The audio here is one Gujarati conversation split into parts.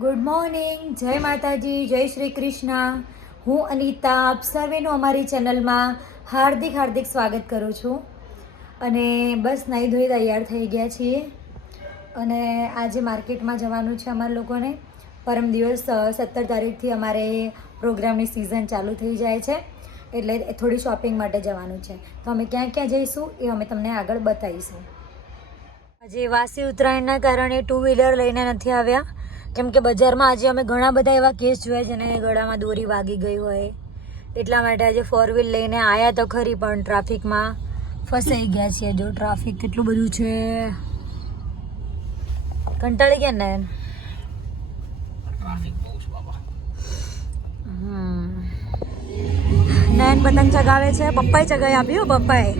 ગુડ મોર્નિંગ, જય માતાજી, જય શ્રી કૃષ્ણ. હું અનિતા, આપ સર્વેનું અમારી ચેનલમાં હાર્દિક સ્વાગત કરું છું. અને બસ નાહી ધોઈ તૈયાર થઈ ગયા છીએ અને આજે માર્કેટમાં જવાનું છે અમારા લોકોને. પરમ દિવસ 17 તારીખથી અમારે પ્રોગ્રામની સિઝન ચાલુ થઈ જાય છે, એટલે થોડી શોપિંગ માટે જવાનું છે. તો અમે ક્યાં ક્યાં જઈશું એ અમે તમને આગળ બતાવીશું. આજે વાસી ઉત્તરાયણના કારણે 2 વ્હીલર લઈને નથી આવ્યા, કેમ કે બજારમાં આજે અમે ઘણા બધા એવા કેસ જોયા જેને ગળામાં દોરી વાગી ગઈ હોય, એટલા માટે આજે 4 વ્હીલ લઈને આવ્યા તો ખરી, પણ ટ્રાફિકમાં ફસાઈ ગયા છીએ. જો ટ્રાફિક કેટલું બધું છે, કંટાળી ગયા ને. નયન પતંગ ચગાવે છે, પપ્પાએ ચગાવી આપ્યું. પપ્પાએ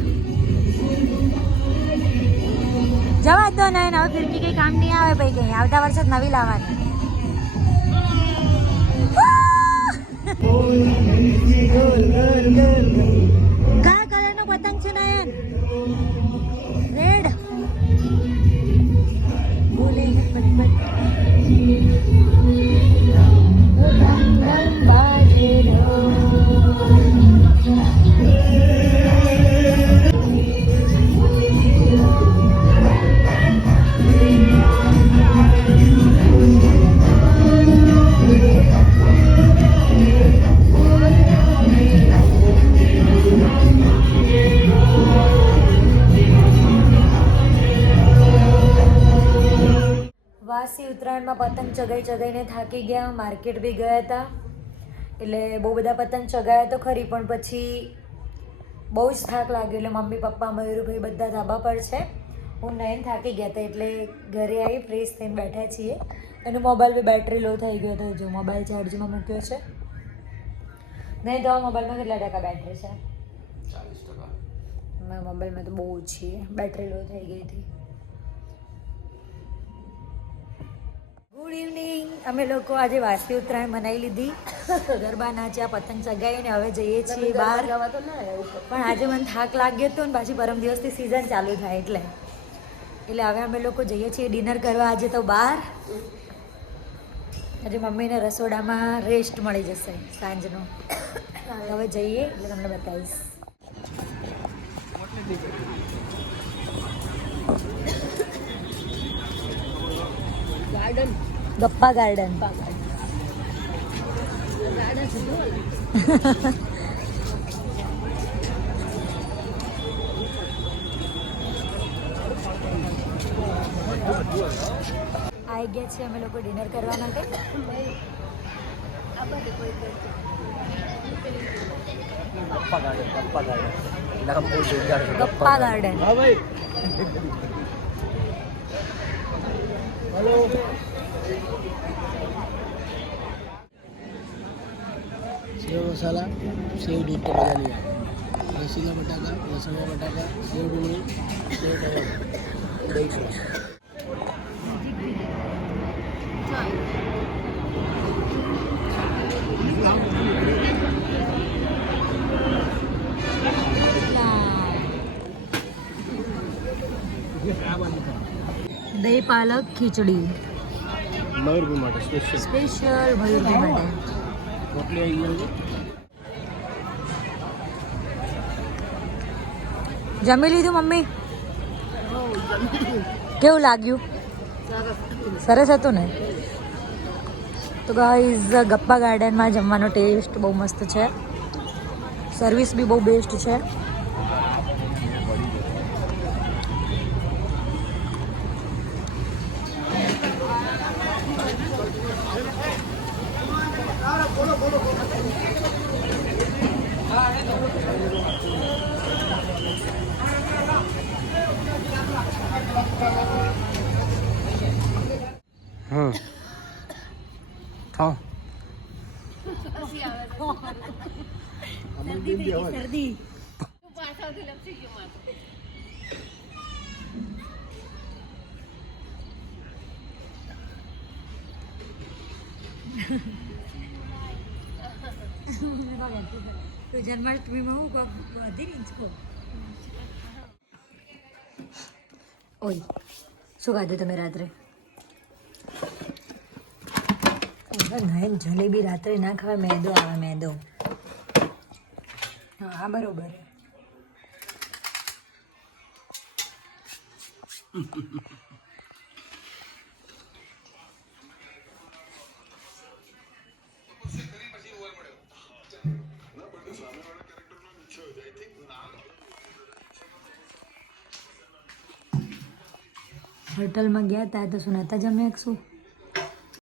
જવા દો નયન, હવે ફિરકી કઈ કામ નહીં આવે ભાઈ, કઈ આવતા વર્ષે જ નવી લાવવાની. કયા કલરનો પતંગ છે નયન? રેડ. બોલે વાસી ઉત્તરાયણમાં પતંગ ચગાઈને થાકી ગયા. માર્કેટ બી ગયા હતા, એટલે બહુ બધા પતંગ ચગાયા તો ખરી, પણ પછી બહુ જ થાક લાગ્યો. એટલે મમ્મી પપ્પા મયુરભાઈ બધા ધાબા પર છે, હું નયન થાકી ગયા હતા, એટલે ઘરે આવી ફ્રેશ થઈને બેઠા છીએ. અને મોબાઈલ બી બેટરી લો થઈ ગયો હતો. જો મોબાઈલ ચાર્જમાં મૂક્યો છે. નહીં તો મોબાઈલમાં કેટલા ટકા બેટરી છે? 40%. મોબાઈલમાં તો બહુ ઓછી બેટરી લો થઈ ગઈ હતી. Good evening. અમે લોકો આજે વાસી ઉત્તરાયણ મનાવી લીધી, ગરબા નાચ્યા, પતંગ ચગાવીને હવે જઈએ છીએ બહાર. પણ આજે મને થાક લાગ્યો હતો ને પાછી પરમ દિવસથી સિઝન ચાલુ થાય એટલે હવે અમે લોકો જઈએ છીએ ડિનર કરવા આજે તો બહાર. આજે મમ્મીને રસોડામાં રેસ્ટ મળી જશે સાંજનો. હવે જઈએ એટલે તમને બતાવીશ. Garden, Gappa garden. આવી ગયા છીએ અમે લોકો ડિનર કરવા માટે. ગપ્પા ગાર્ડન. सेव मसाला, सेव दूध का मजा लिया, रसीला बटाका, लसणिया बटाका, सेव डूंगरी, सेव टमाटर, दही सॉस. દહીં પાલક ખીચડી મયુરભી માટે સ્પેશિયલ મયુરભી માટે. રોટલી આવી ગઈ. જમી લીધું મમ્મી? કેવું લાગ્યું? સરસ હતું ને? તો ગાઈઝ, ગપ્પા ગાર્ડનમાં જમવાનો ટેસ્ટ બહુ મસ્ત છે, સર્વિસ બી બહુ બેસ્ટ છે. હા ખાઓ. શરદી. તો જન્માષ્ટમીમાં હું વધી નહીં છો? ઓય, શું ખાધું તમે રાત્રે? નહીં જલેબી રાત્રે ના ખાવાય, મેદો આવે મેદો. હા બરોબર. હોટલમાં ગયા હતા તો શું નતા જમ્યા કે શું?